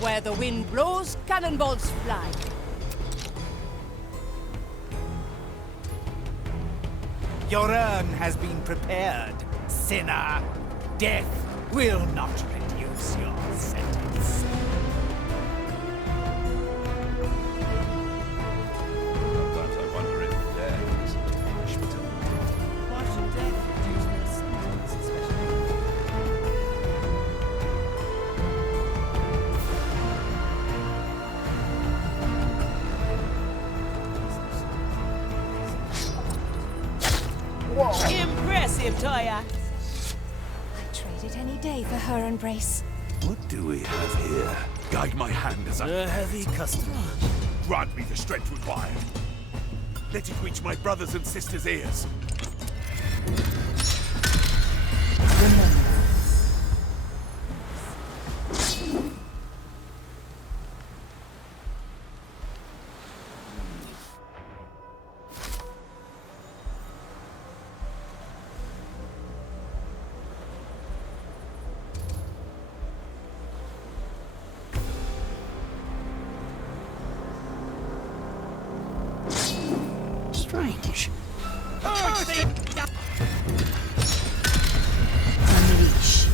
Where the wind blows, cannonballs fly. Your urn has been prepared, sinner. Death will not reduce your sentence. Sometimes I wonder if death is a punishment. Why should death reduce their sentence, especially? Impressive, Toya. I'd trade it any day for her embrace. What do we have here? Guide my hand as I... A heavy customer. Grant me the strength required. Let it reach my brothers and sisters' ears. Strange. Unleash.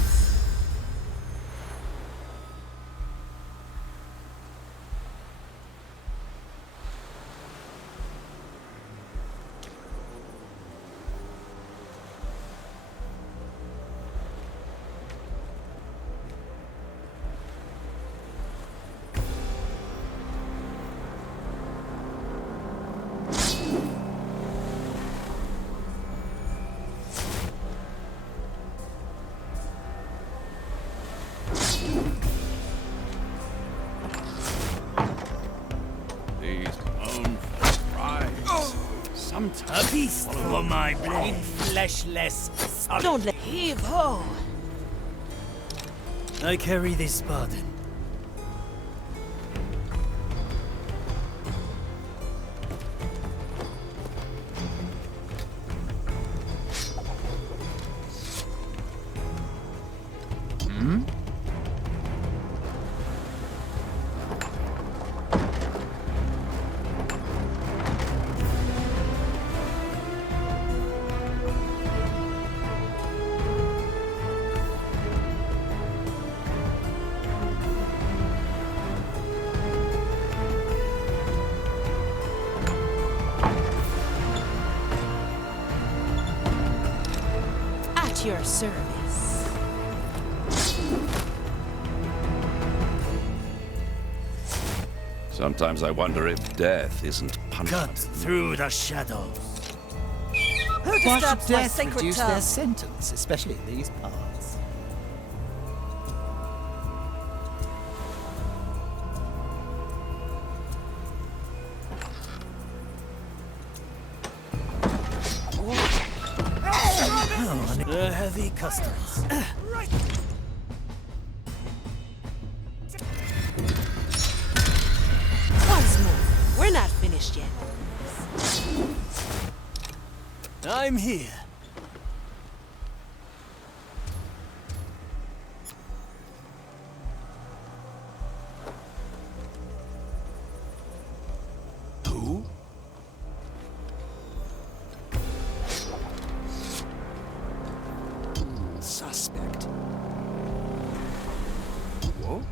These bone fries. Sometimes A beast for my blade. Fleshless solid. Don't let heave ho. I carry this burden. At your service. Sometimes I wonder if death isn't punishment. Cut through the shadows. Who Why should disturbs my death sacred reduce their turf? sentence, especially in these parts? A heavy customers. Once more. We're not finished yet. I'm here. Who? Suspect. What?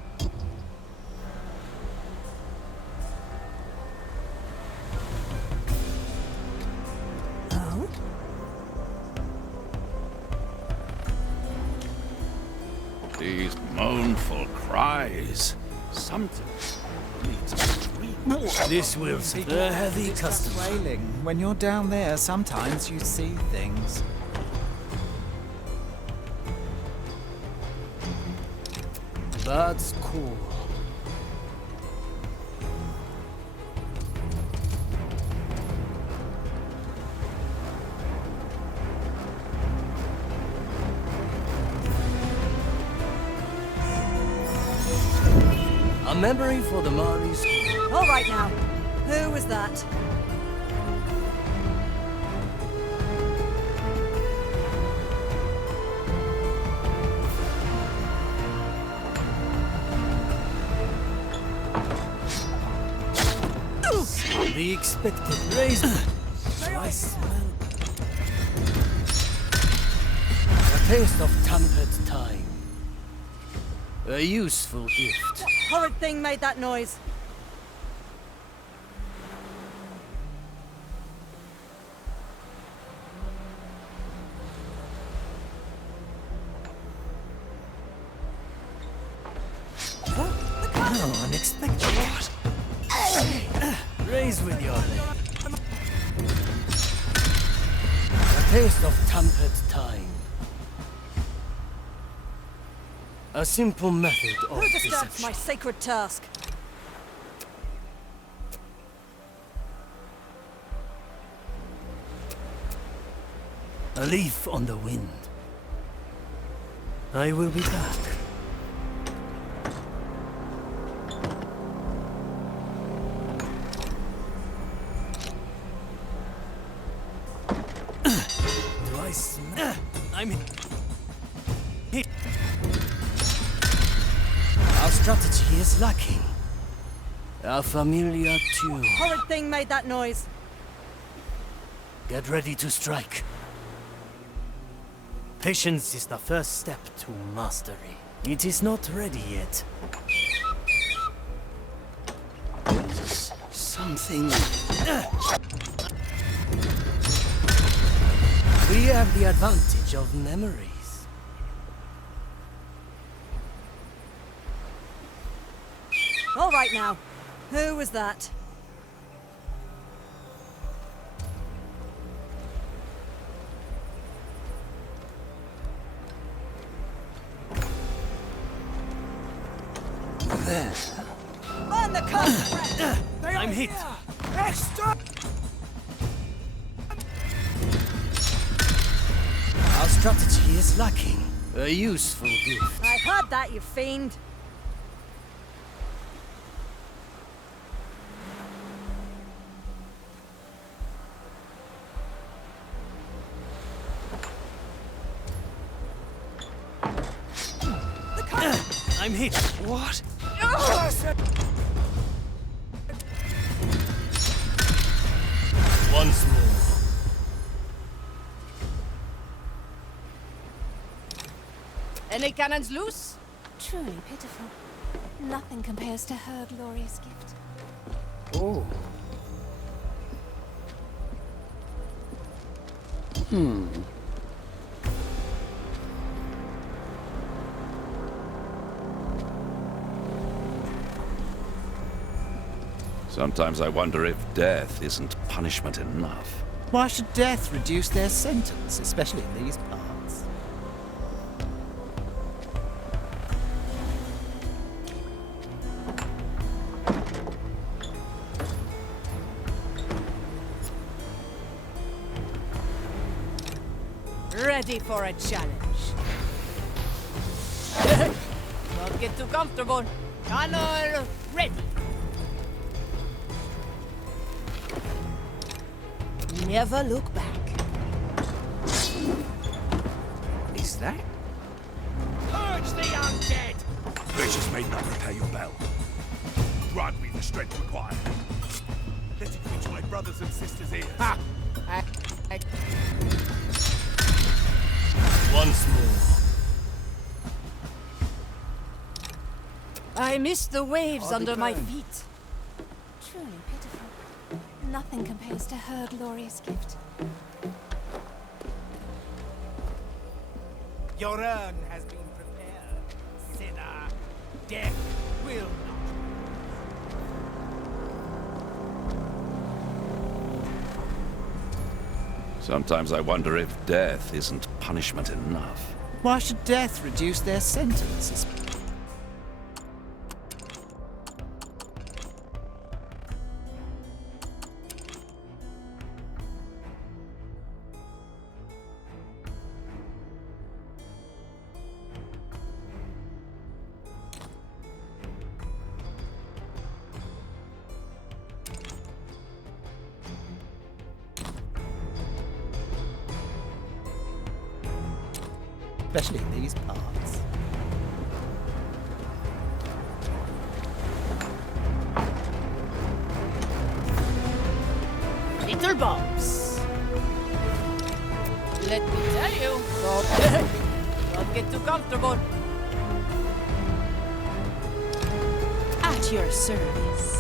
Oh? These mournful cries. Something needs a scream. This will a heavy That's customer. wailing. When you're down there, sometimes you see things. Birds call. A memory for the Maris. All right now. Who was that? The expected raise. So I smell a taste of tampered time. A useful gift. What horrid thing made that noise? Oh, unexpected. What? Raise with your leg. A taste of tampered time. A simple method of Who disturbs deception. my sacred task? A leaf on the wind. I will be back. Do I smell? I'm hit. Our strategy is lacking. A familiar tune. Horrid thing made that noise. Get ready to strike. Patience is the first step to mastery. It is not ready yet. Something... We have the advantage of memories. All right now. Who was that? There. On the coast! I'm hit. Our strategy is lacking. A useful gift. I heard that, you fiend. I'm hit. What? Once more. Any cannons loose? Truly pitiful. Nothing compares to her glorious gift. Oh. Sometimes I wonder if death isn't punishment enough. Why should death reduce their sentence, especially in these parts? Ready for a challenge. Don't get too comfortable. Tunnel ready. Never look back. Is that? Purge the undead! Precious may not repair your bell. Grant me the strength required. Let it reach my brothers and sisters' ears. Ha! Once more. I miss the waves under my burn. feet. Truly pitiful. Nothing compares to her glorious gift. Your urn has been prepared, sinner. Death will not. Sometimes I wonder if death isn't punishment enough. Why should death reduce their sentence? Especially in these parts. little bombs. Let me tell you, don't get too comfortable. At your service.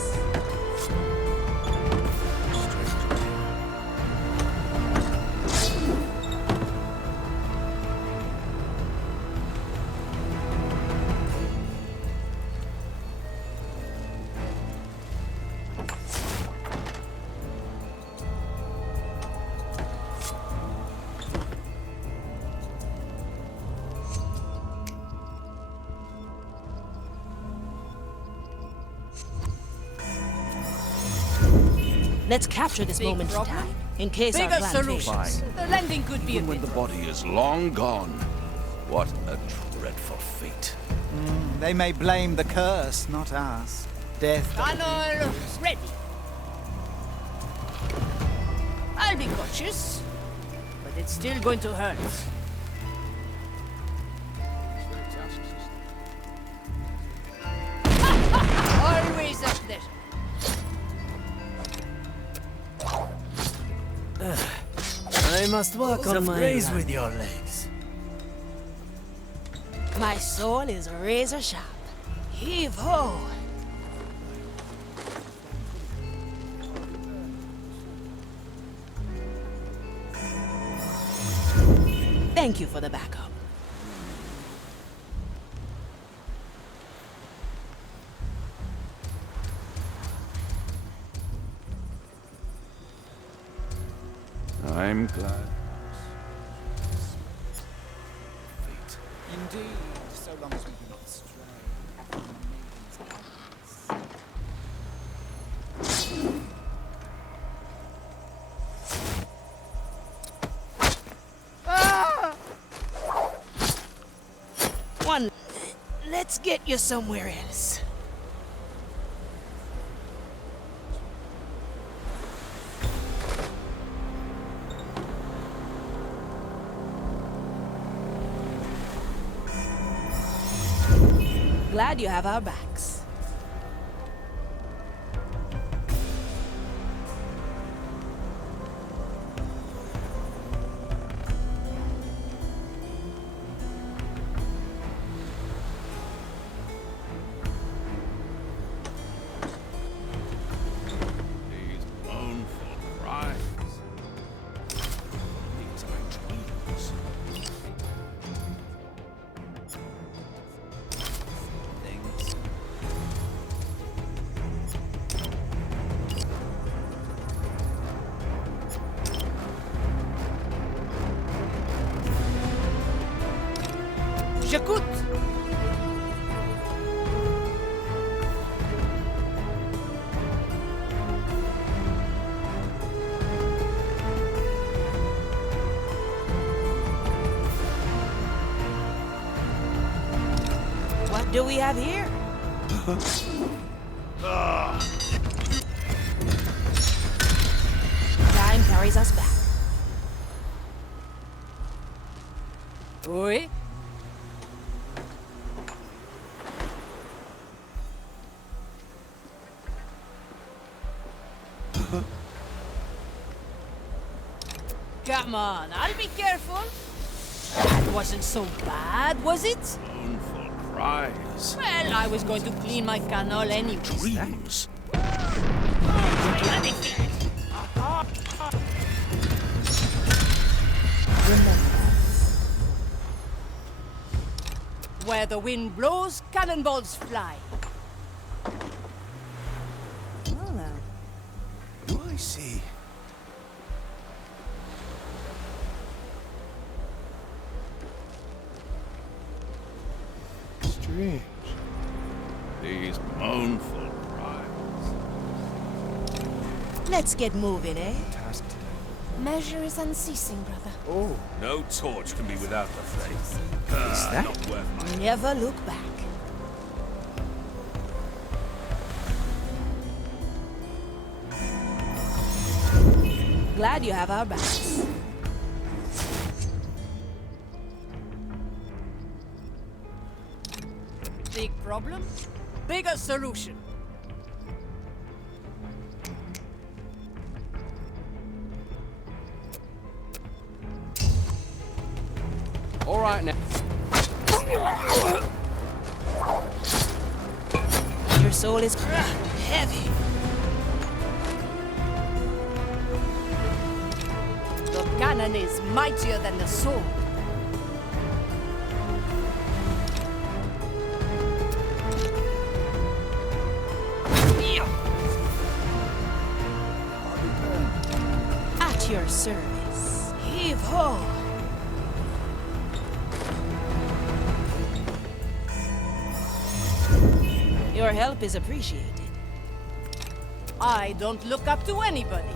Let's capture this Big moment in problem? time, in case our Bigger plan solutions. fails. The landing could be a Even when bit. the body is long gone. What a dreadful fate. They may blame the curse, not us. Death. Tunnel ready. I'll be cautious, but it's still going to hurt. Always a pleasure. I must walk on my Raise line. with your legs. My soul is razor sharp. Heave ho! Thank you for the backup. I'm glad. Fate. Indeed, so long as we do not stray from the maiden's One, let's get you somewhere else. Glad you have our backs. These mournful cries. These are dreams. things. J'écoute. What do we have here? Time carries us back. Oui. Come on, I'll be careful. That wasn't so bad, was it? Mournful cries. Well, I was going to clean my canal anyway. Dreams. Where the wind blows, cannonballs fly. Well now. Do I see? Strange. These mournful cries. Let's get moving, eh? Measure is unceasing, brother. No torch can be without the flame. that? Not worth my... Never look back. Glad you have our backs. Big problem, bigger solution. All right now. Your soul is heavy. The cannon is mightier than the sword. At your service. Heave ho! Your help is appreciated. I don't look up to anybody.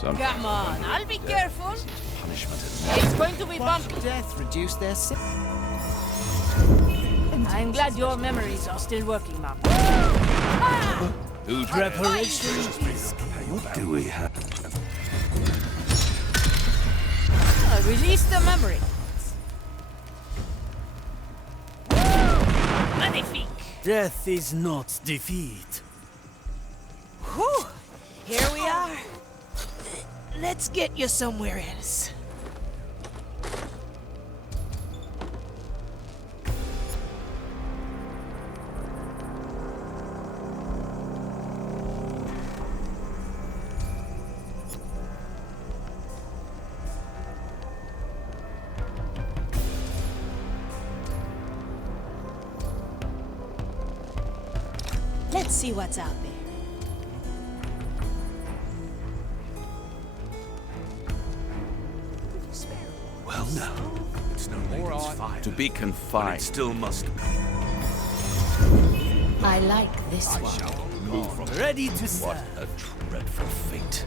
Some Come on, I'll be careful. punishment is It's going to be bumpy. Watch death reduce their sin. I'm glad your memories are still working, Mom. who's Preparation is What do we have? Release the memory. Magnifique. death is not defeat. Whew! Here we are. Let's get you somewhere else. Let's see what's out there. Well, no. It's no Maiden's fire. To be But it confined. still must I like this one. move from. Ready to What serve. a dreadful fate.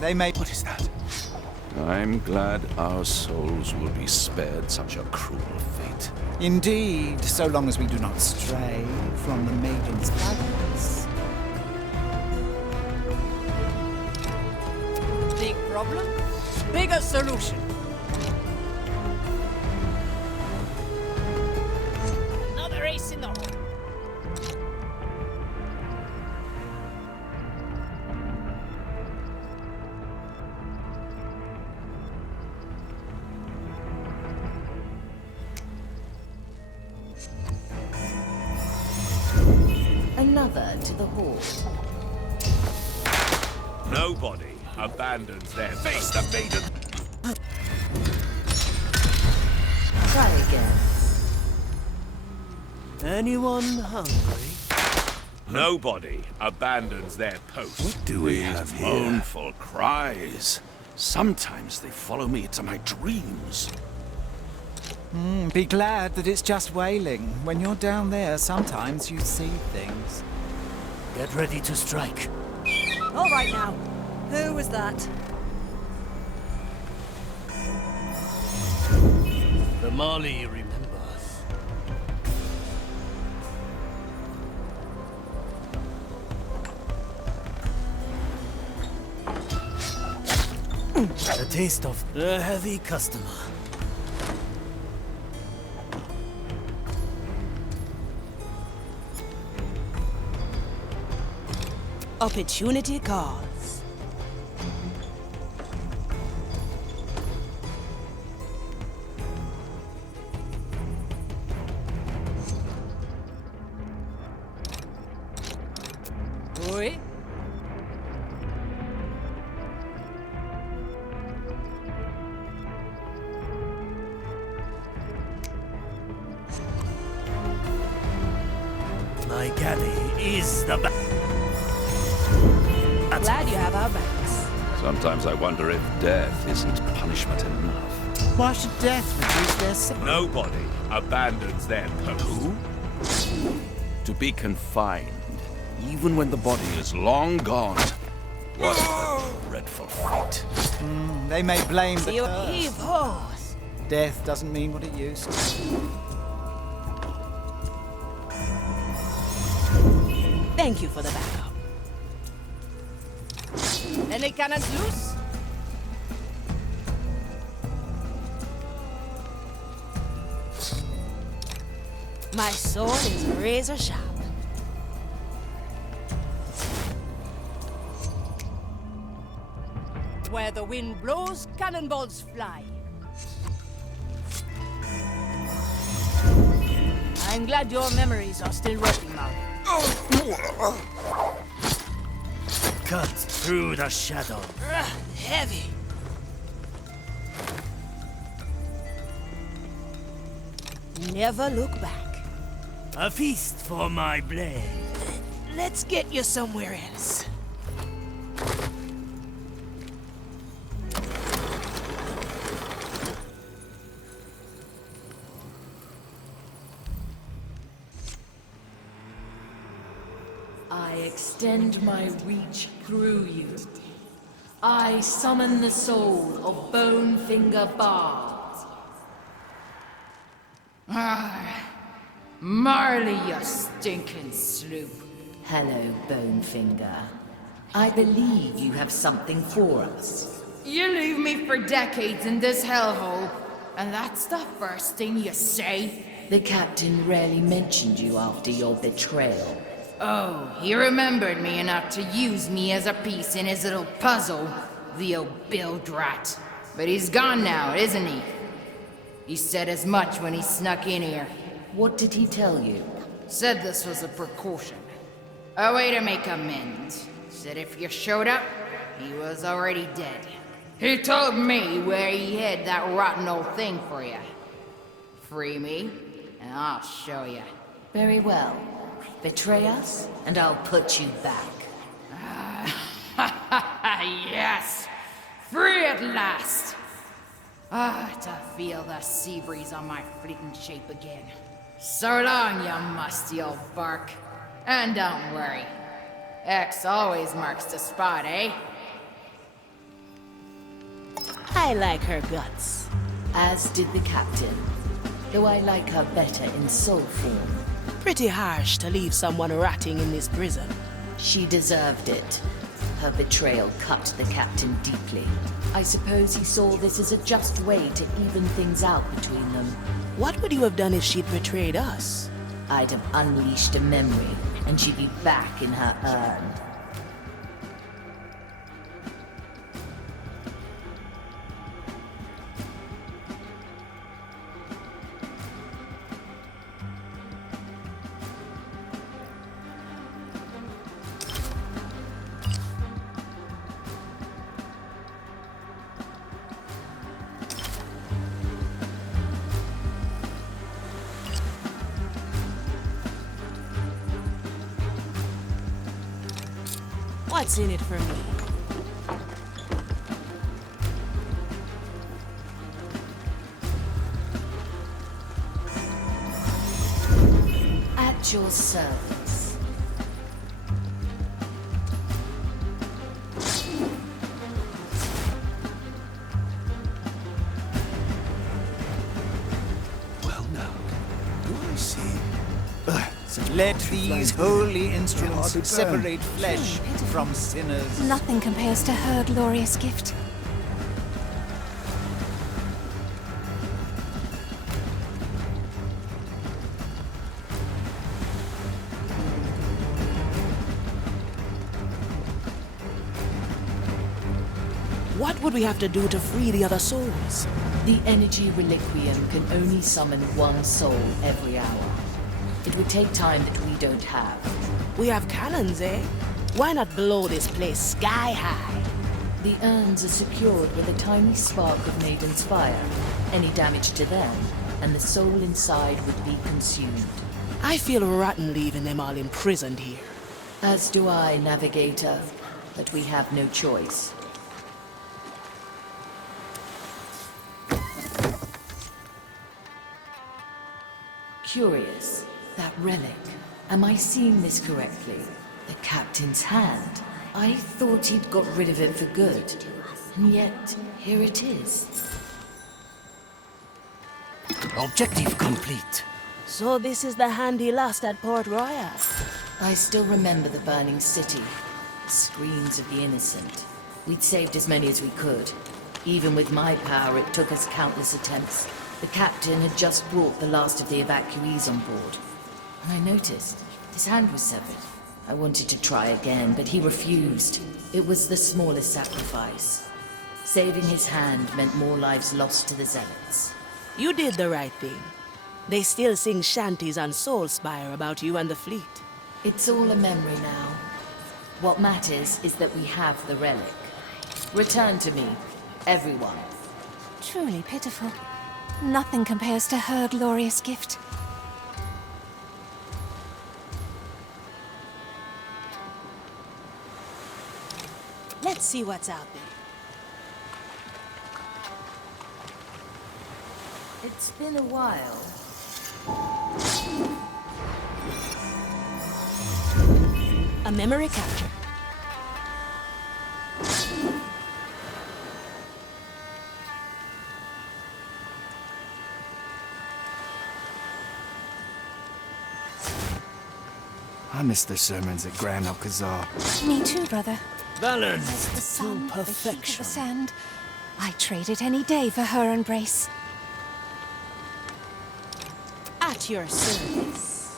They may. What is that? I'm glad our souls will be spared such a cruel fate. Indeed, so long as we do not stray from the maiden's guidance. Big problem, bigger solution. Another ace in the hole. Another to the hall. Nobody abandons their face the maiden. Try again. Anyone hungry? Nobody abandons their post. What do we have here? Mournful cries. Sometimes they follow me into my dreams. Be glad that it's just wailing. When you're down there, sometimes you see things. Get ready to strike. All right now. Who was that? The Mali remembers. A taste of a heavy customer. Opportunity calls. Oui. My galley is the back. Glad you have our backs. Sometimes I wonder if death isn't punishment enough. Why should death reduce their sin? Nobody abandons their post. To be confined, even when the body is long gone. What a dreadful fate. They may blame the You curse. heave ho! Death doesn't mean what it used to. Thank you for the backup. Any cannons loose? My sword is razor sharp. Where the wind blows, cannonballs fly. I'm glad your memories are still working, man. Cut through the shadow. Heavy. Never look back. A feast for my blade. Let's get you somewhere else. I extend my reach through you. I summon the soul of Bonefinger Bard. Marley, you stinking sloop. Hello, Bonefinger. I believe you have something for us. You leave me for decades in this hellhole, and that's the first thing you say? The captain rarely mentioned you after your betrayal. Oh, he remembered me enough to use me as a piece in his little puzzle, the old bilge rat. But he's gone now, isn't he? He said as much when he snuck in here. What did he tell you? Said this was a precaution. A way to make amends. Said if you showed up, he was already dead. He told me where he hid that rotten old thing for you. Free me, and I'll show you. Very well. Betray us, and I'll put you back. Yes! Free at last! To feel the sea breeze on my fleeting shape again. So long, you musty old bark. And don't worry. X always marks the spot, eh? I like her guts. As did the captain. Though I like her better in soul form. Pretty harsh to leave someone rotting in this prison. She deserved it. Her betrayal cut the captain deeply. I suppose he saw this as a just way to even things out between them. What would you have done if she'd betrayed us? I'd have unleashed a memory, and she'd be back in her urn. What's in it for me? At your service. Well now, do I see? Let these holy instruments Hardly separate flesh from sinners. Nothing compares to her glorious gift. What would we have to do to free the other souls? The energy reliquium can only summon one soul every hour. It would take time that we don't have. We have cannons, eh? Why not blow this place sky high? The urns are secured with a tiny spark of Maiden's fire. Any damage to them, and the soul inside would be consumed. I feel rotten leaving them all imprisoned here. As do I, Navigator, but we have no choice. Curious. That relic. Am I seeing this correctly? The captain's hand. I thought he'd got rid of it for good. And yet, here it is. Objective complete. So this is the hand he lost at Port Royal. I still remember the burning city. The screams of the innocent. We'd saved as many as we could. Even with my power, it took us countless attempts. The captain had just brought the last of the evacuees on board. And I noticed his hand was severed. I wanted to try again, but he refused. It was the smallest sacrifice. Saving his hand meant more lives lost to the zealots. You did the right thing. They still sing shanties on Soulspire about you and the fleet. It's all a memory now. What matters is that we have the relic. Return to me, everyone. Truly pitiful. Nothing compares to her glorious gift. Let's see what's out there. It's been a while. A memory capture. I miss the sermons at Grand Alcazar. Me too, brother. Balance The to sun, the heat of perfection. the sand. I trade it any day for her embrace. At your service.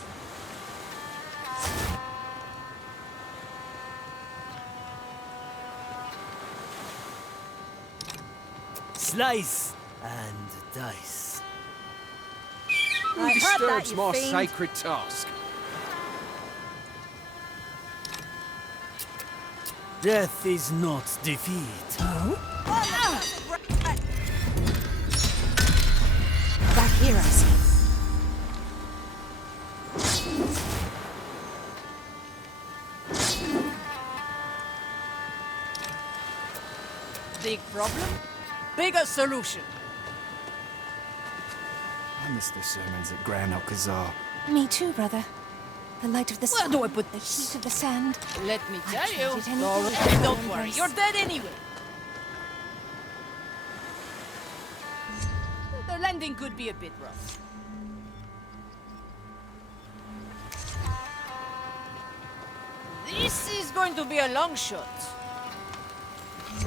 Slice and dice. I heard that, Disturbs you my fiend. sacred task. Death is not defeat. Back here, I see. Big problem? Bigger solution. I miss the sermons at Grand Alcazar. Me too, brother. The light of the Where sun, do I put the this? heat of the sand. Let me I tell trade you. it any All day right, for her don't worry, embrace. you're dead anyway. The landing could be a bit rough. This is going to be a long shot.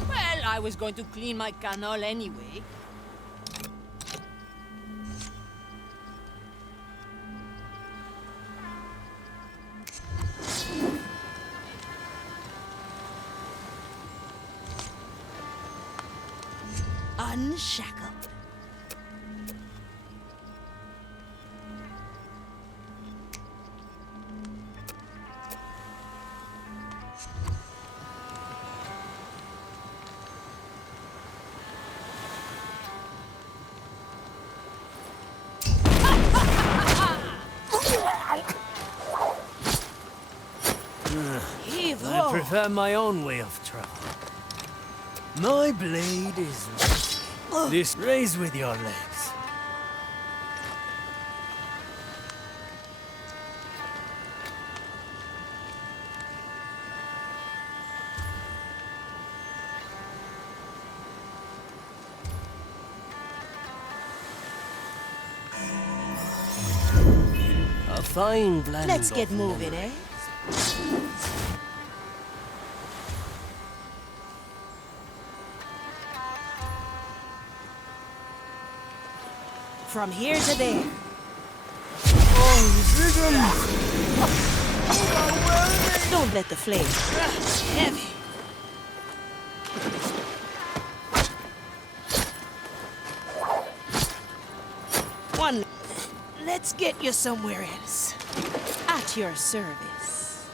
Well, I was going to clean my canal anyway. Unshackled. I prefer my own way of travel. My blade is this. Raise with your legs. A fine blend. Let's get of moving, eh? From here to there. Don't let the flame. Heavy. One. Let's get you somewhere else. At your service.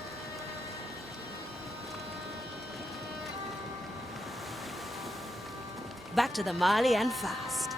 Back to the Mali and fast.